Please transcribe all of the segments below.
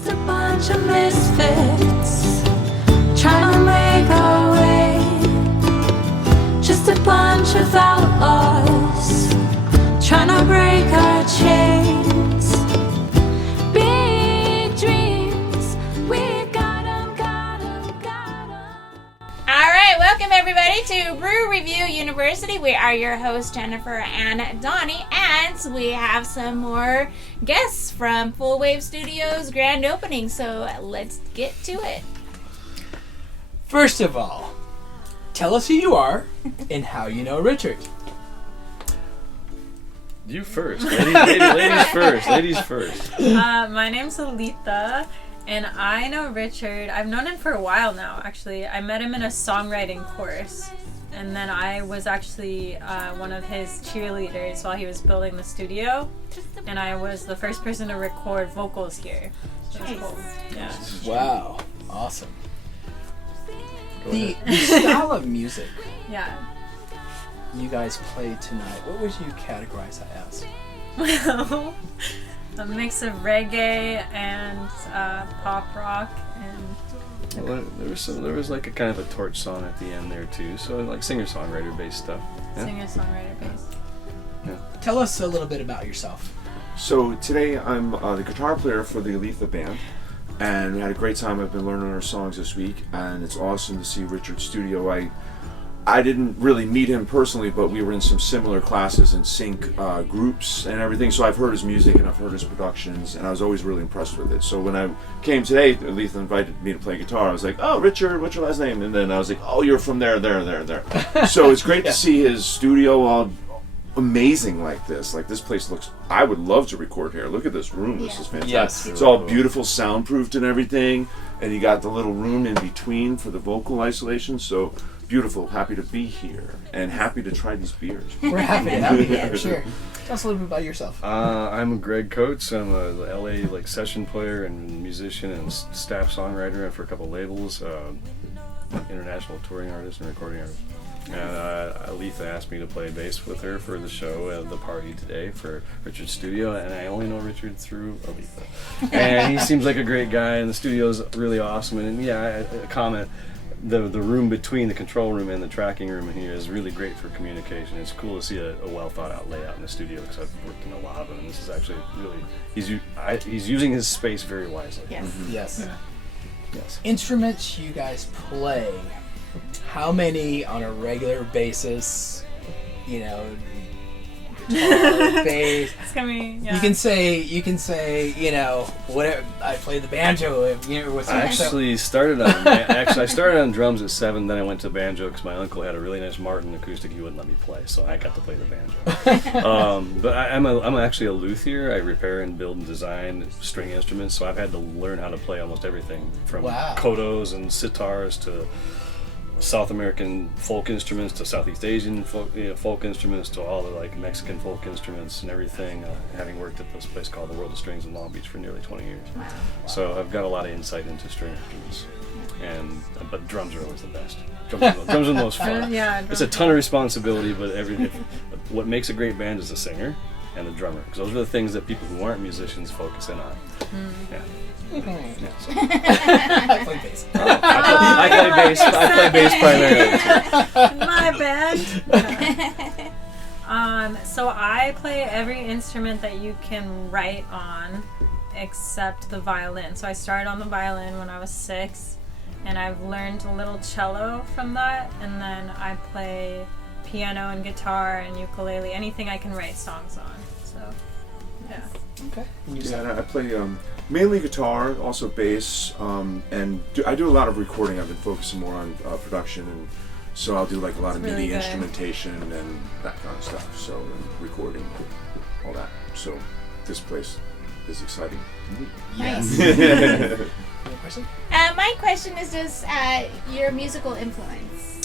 Just a bunch of misfits trying to make our way. Just a bunch of outlaws trying to break our chains. Big dreams, we've got 'em, got 'em, got 'em. Alright, welcome everybody to Brew Review University. We are your hosts, Jennifer and Donnie, and we have some more guests from Fullwave Studios grand opening, so let's get to it. First of all, tell us who you are and how you know Richard. You first. Ladies first. My name's Alethea, and I know Richard. I've known him for a while now, actually. I met him in a songwriting course, and then I was actually one of his cheerleaders while he was building the studio, and I was the first person to record vocals here. So it was cool. Yeah. Wow, awesome. The style of music Yeah. you guys play tonight, what would you categorize that as? Well, a mix of reggae and pop rock and Well, there was like a kind of a torch song at the end there too, so like singer-songwriter based stuff. Yeah. singer-songwriter based. Tell us a little bit about yourself. So today I'm the guitar player for the Alethea band, and we had a great time. I've been learning our songs this week, and it's awesome to see Richard's studio. I didn't really meet him personally, but we were in some similar classes and sync groups and everything, so I've heard his music and I've heard his productions, and I was always really impressed with it. So when I came today, Alethea invited me to play guitar. I was like, oh, Richard, what's your last name? And then I was like, oh, you're from there. So it's great to see his studio all amazing like this. Like, this place looks, I would love to record here. Look at this room. This is fantastic. Yes. It's all beautiful, soundproofed and everything, and you got the little room in between for the vocal isolation. So beautiful. Happy to be here and happy to try these beers. We're happy to have you here, sure. Tell us a little bit about yourself. I'm Greg Coates. I'm a LA session player and musician and staff songwriter for a couple labels, international touring artist and recording artist. And Alethea asked me to play bass with her for the show at the party today for Richard's studio, and I only know Richard through Alethea. And he seems like a great guy, and the studio's really awesome. And yeah, I comment, the room between the control room and the tracking room in here is really great for communication. It's cool to see a well thought out layout in the studio, because I've worked in a lot of them, and this is actually really, he's using his space very wisely. Yes. Mm-hmm. Yes. Yeah. Yes. Instruments you guys play, how many on a regular basis? You know, guitar, bass. It's gonna be, yeah. You can say, you know, whatever. I play the banjo. You know, with I actually started on drums at 7. Then I went to banjo because my uncle had a really nice Martin acoustic. He wouldn't let me play, so I got to play the banjo. But I'm actually a luthier. I repair and build and design string instruments. So I've had to learn how to play almost everything from kotos and sitars to South American folk instruments to Southeast Asian folk instruments to all the Mexican folk instruments and everything, having worked at this place called the World of Strings in Long Beach for nearly 20 years. Wow. So I've got a lot of insight into string instruments, but drums are always the best. Drums are the most fun. Yeah, It's a ton of responsibility, but what makes a great band is the singer and the drummer, because those are the things that people who aren't musicians focus in on. Yeah. Yeah, so. I play bass. I play bass primarily. My bad. So I play every instrument that you can write on except the violin. So I started on the violin when I was 6, and I've learned a little cello from that, and then I play piano and guitar and ukulele, anything I can write songs on. So, yeah. Okay. Yeah, I play mainly guitar, also bass, and I do a lot of recording. I've been focusing more on production, and so I'll do a lot of really MIDI good. instrumentation and that kind of stuff. So recording, all that. So this place is exciting to me. Nice. Any question? My question is just your musical influence.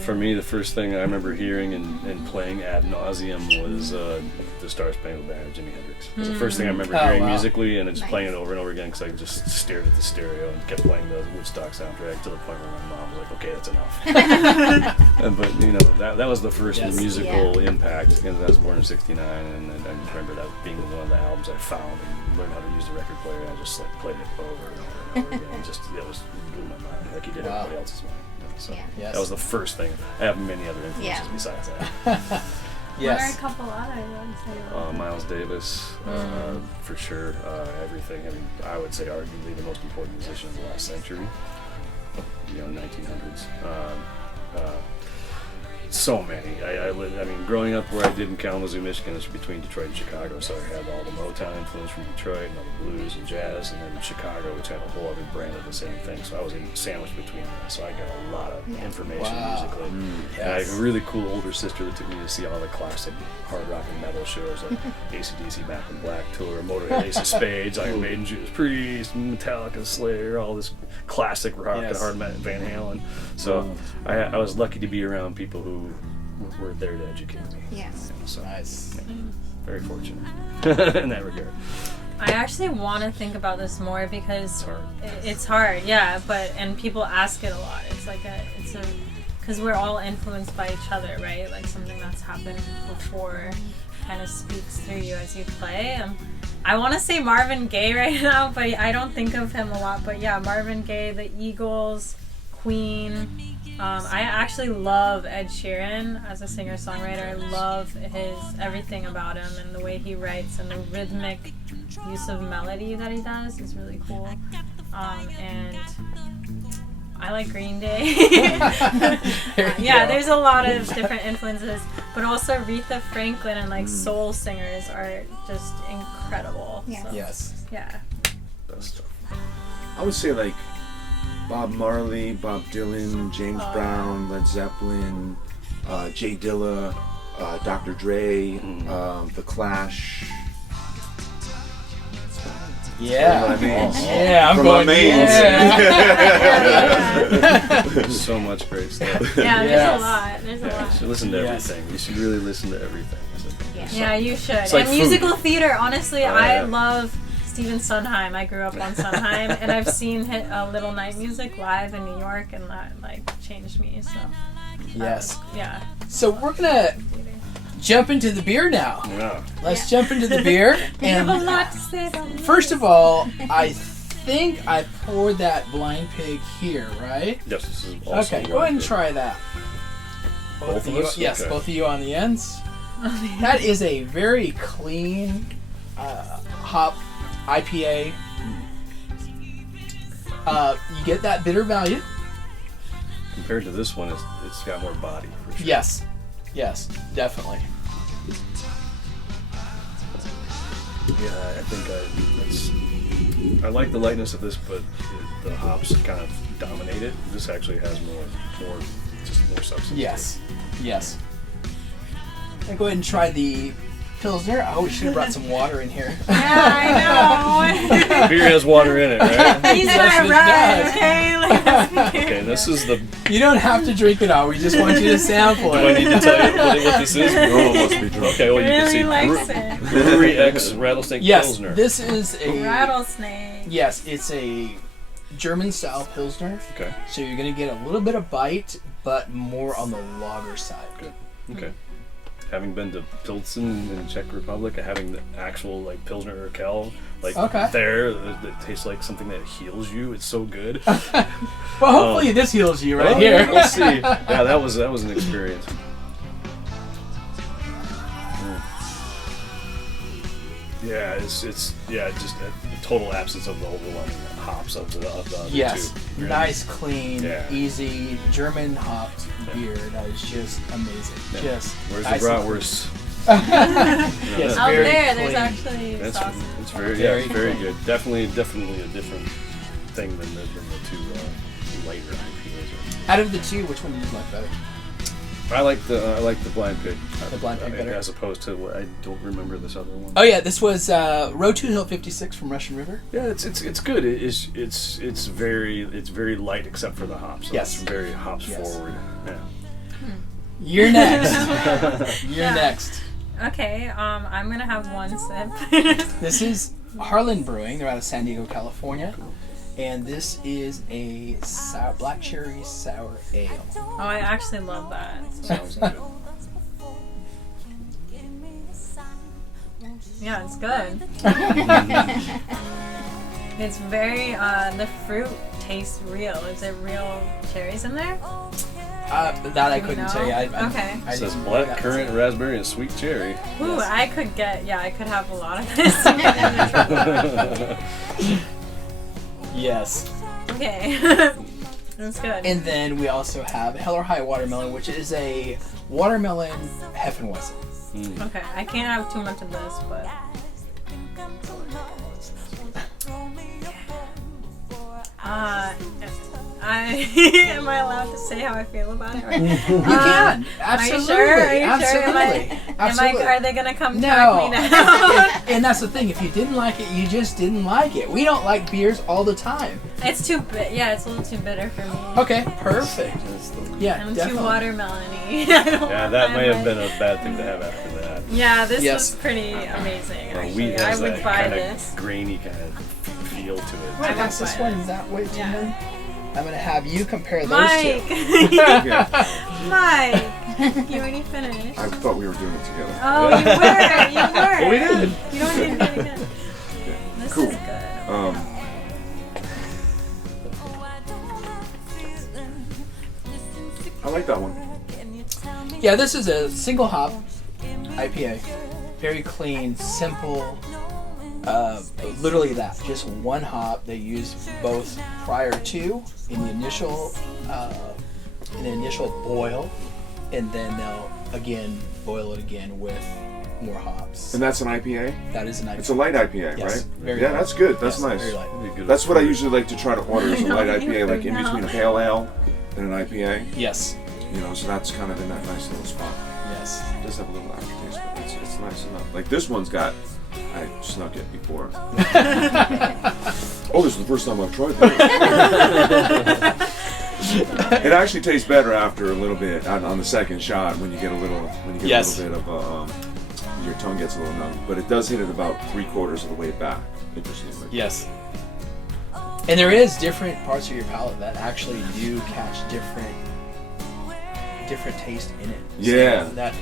For me, the first thing I remember hearing and playing ad nauseum was the Star Spangled Banner, Jimi Hendrix. It was the first thing I remember hearing musically, and just playing it over and over again because I just stared at the stereo and kept playing the Woodstock soundtrack to the point where my mom was like, "Okay, that's enough." But you know, that was the first musical impact. And I was born in '69, and I remember that being one of the albums I found and learned how to use the record player, and I just like played it over and over and over again. Just it was blew my mind, like he did Wow. everybody else's mind. You know, so Yeah. Yes. that was the first thing. I have many other influences Yeah. besides that. What are a Yes. couple other ones that you love? Miles Davis, for sure. Everything. I mean, I would say arguably the most important musician of the last century. 1900s. So many. I mean, growing up where I did in Kalamazoo, Michigan, it's between Detroit and Chicago, so I had all the Motown influence from Detroit and all the blues and jazz, and then Chicago, which had a whole other brand of the same thing. So I was sandwiched between them, so I got a lot of information Wow. musically. Yes. And I have a really cool older sister that took me to see all the classic hard rock and metal shows like AC/DC, Back in Black Tour, Motorhead, Ace of Spades, Iron Maiden, Judas Priest, Metallica, Slayer, all this classic rock and Yes. hard metal, Van Halen. So I was lucky to be around people who were there to educate me. Yes. So Nice. very fortunate in that regard. I actually want to think about this more because It's hard. it's hard, yeah. And people ask it a lot. It's like because we're all influenced by each other, right? Like something that's happened before kind of speaks through you as you play. I want to say Marvin Gaye right now, but I don't think of him a lot. But yeah, Marvin Gaye, the Eagles, Queen. I actually love Ed Sheeran as a singer-songwriter. I love everything about him and the way he writes and the rhythmic use of melody that he does is really cool. And I like Green Day. Yeah, there's a lot of different influences, but also Aretha Franklin and like soul singers are just incredible. Yeah. So, Yes. yeah. That stuff. I would say like Bob Marley, Bob Dylan, James Brown, Led Zeppelin, Jay Dilla, Dr. Dre, The Clash. Yeah. You know what I mean? Yeah, I'm For going. my mains. Yeah. There's so much great stuff. Yeah, there's Yes. a lot. There's a Yeah, you lot. should listen to Yes. everything. You should really listen to everything. Yeah. Yeah, you should. It's like And musical food. theater, honestly, Oh, I yeah. love Stephen Sondheim. I grew up on Sondheim, and I've seen Little Night Music live in New York, and that like changed me. So Yes. yeah. So we're gonna jump into the beer now. Yeah. Let's jump into the beer. You have a And lot to say about this. first of all, I think I poured that blind pig here, right? Yes, this is also Okay, go ahead and try that. Both of you, us? yes, Okay. both of you on the ends. That is a very clean hop IPA. You get that bitter value. Compared to this one, it's got more body for sure. Yes, yes, definitely. Yeah, I think I like the lightness of this, but the hops kind of dominate it. This actually has more substance. Yes, yes. I'll go ahead and try the Pilsner. Oh, we should have brought some water in here. Yeah, I know. Beer has water in it, right? He's Yes, my it ride, does. okay? Like, that's weird. Okay, this is the. You don't have to drink it all. We just want you to sample Do I need it. to tell you what this is? Girl must be drunk. Okay, well you can Really see likes it. Brewery X Rattlesnake Yes, Pilsner. this is a Rattlesnake. yes. It's a German style Pilsner. Okay. So you're gonna get a little bit of bite, but more on the lager side. Good. Okay. Having been to Pilsen in Czech Republic, and having the actual like Pilsner or Kel, like Okay. there, it tastes like something that heals you. It's so good. Well, hopefully this heals you right Oh, here. We'll see. Yeah, that was an experience. Yeah, it's just a total absence of the overwhelming hops of the other Yes, two. nice, clean, Yeah. easy German hopped beer. That is just amazing. Yeah. Just Where's the nice and bratwurst? Yes, Out very there, clean. there's actually That's sausage. it's very Very it's very cool. good. Definitely a different thing than the two lighter IPAs. Out of the two, which one do you like better? I like the blind pig. The blind pig better. as opposed to what I don't remember this other one. Oh yeah, this was Road to Hill 56 from Russian River. Yeah, it's good. It's very light except for the hops. So Yes. it's very hops Yes. forward. Yeah. You're next. You're Yeah. next. Okay, I'm gonna have one sip. This is Harlan Brewing. They're out of San Diego, California. And this is a black cherry sour ale. Oh, I actually love that. Sounds good. Yeah, it's good. It's very, the fruit tastes real. Is it real cherries in there? That I Do you couldn't know? tell you. Okay. I It says didn't- black currant, raspberry, and sweet cherry. Ooh, Yes. I could have a lot of this. Yes. Okay. That's good. And then we also have Hell or High Watermelon, which is a watermelon Hefeweizen. Okay, I can't have too much of this, but am I allowed to say how I feel about it? You can. Absolutely. Are you sure? Are you Absolutely. sure? Absolutely. Are they gonna come No. track me down? And that's the thing. If you didn't like it, you just didn't like it. We don't like beers all the time. It's too yeah, it's a little too bitter for me. Okay, perfect. Yeah, I'm definitely. too watermelony. Yeah, that may have been a bad thing to have after that. Yeah, this Yes. was pretty amazing. Wheat Actually, I has would that buy kind this. of grainy kind of feel to it. I would Pass this buy one that way to Yeah. him. I'm gonna have you compare those Mike, two. Mike, you already finished. I thought we were doing it together. Oh, you were. You were. We did. You don't need to do it again. This Cool. is good. I like that one. Yeah, this is a single hop IPA. Very clean, simple. Literally that. Just one hop. They use both prior to in the initial boil, and then they'll again boil it again with more hops. And that's an IPA? That is an IPA. It's a light IPA, Yes, right? very Yeah, light. that's good. That's Yes, nice. very light. Be good That's with what I fruit. usually like to try to order is a light IPA, like in between a pale ale and an IPA. Yes. You know, so that's kind of in that nice little spot. Yes. It does have a little aftertaste, but it's nice enough. Like this one's got, I snuck it before. Oh, this is the first time I've tried that. It actually tastes better after a little bit on the second shot when you get a little, Yes. a little bit of your tongue gets a little numb. But it does hit it about 3/4 of the way back. Interestingly. Yes. And there is different parts of your palate that actually do catch different taste in it. Yeah. So that,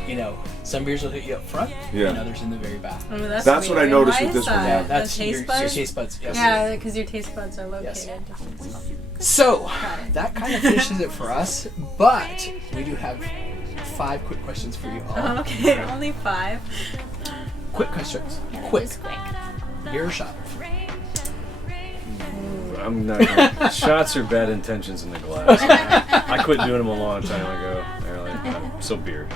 some beers will hit you up front Yeah. and others in the very back. Oh, That's what I weird. noticed Why with is this one. that? Yeah, The that's taste your buds? taste buds. Yes. Yeah, because your taste buds are located Yes. different. So that kind of finishes it for us, but we do have 5 quick questions for you all. Oh, okay, only 5. Quick questions. Yeah, Quick. just quick. Beer or shot? I'm not. Shots are bad intentions in the glass. I quit doing them a long time ago. Really. So beer.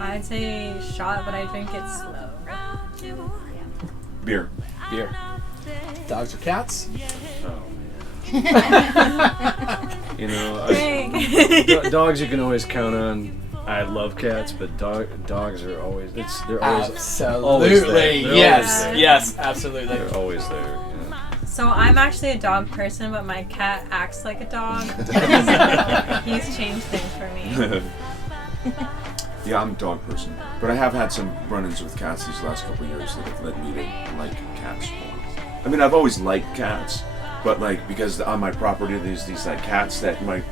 I'd say shot, but I drink it slow. Beer. Beer. Dogs or cats? Oh man. You know, Dang. dogs you can always count on. I love cats, but dogs are always. They're always. Absolutely. always there. They're Yes. always there. Yes. Absolutely. They're always there. So I'm actually a dog person, but my cat acts like a dog. He's changed things for me. Yeah, I'm a dog person, but I have had some run-ins with cats these last couple of years that have led me to like cats more. I mean, I've always liked cats, but like because on my property there's these like cats that my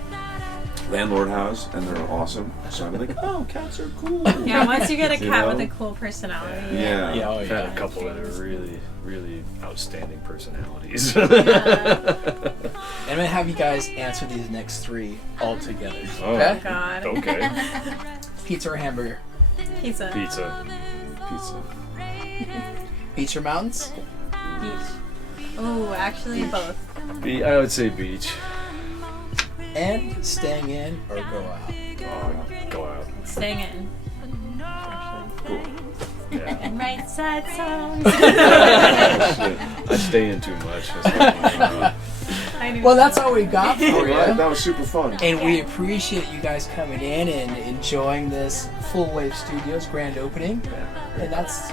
landlord has, and they're awesome. So I'm like, oh, cats are cool. Yeah, once you get a You cat know? with a cool personality. Yeah. Yeah. Oh, I've had yeah. a couple that are really, really outstanding personalities. And I'm gonna have you guys answer these next 3 all together. Oh. Okay? God. Okay. Pizza or hamburger? Pizza. Pizza. Pizza. Beach or mountains? Beach. Oh, actually both. I would say beach. And staying in or go out? Go out. Staying in. Actually. Cool. Yeah. And write sad songs. I stay in too much. That's I knew Well, that's all we got for All right, you. that was super fun. And we appreciate you guys coming in and enjoying this Fullwave Studios grand opening. And that's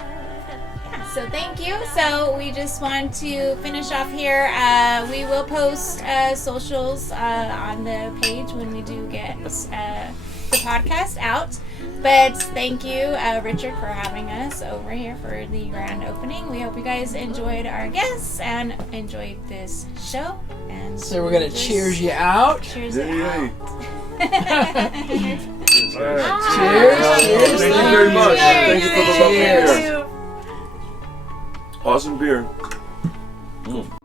So thank you. So we just want to finish off here. We will post socials on the page when we do get the podcast out. But thank you, Richard, for having us over here for the grand opening. We hope you guys enjoyed our guests and enjoyed this show. And so we're gonna cheers you out. Cheers Yay, it yay. out. All right. Cheers. Cheers. Thank you very much. Thank you for the lovely Cheers. beer. Awesome beer. Cool.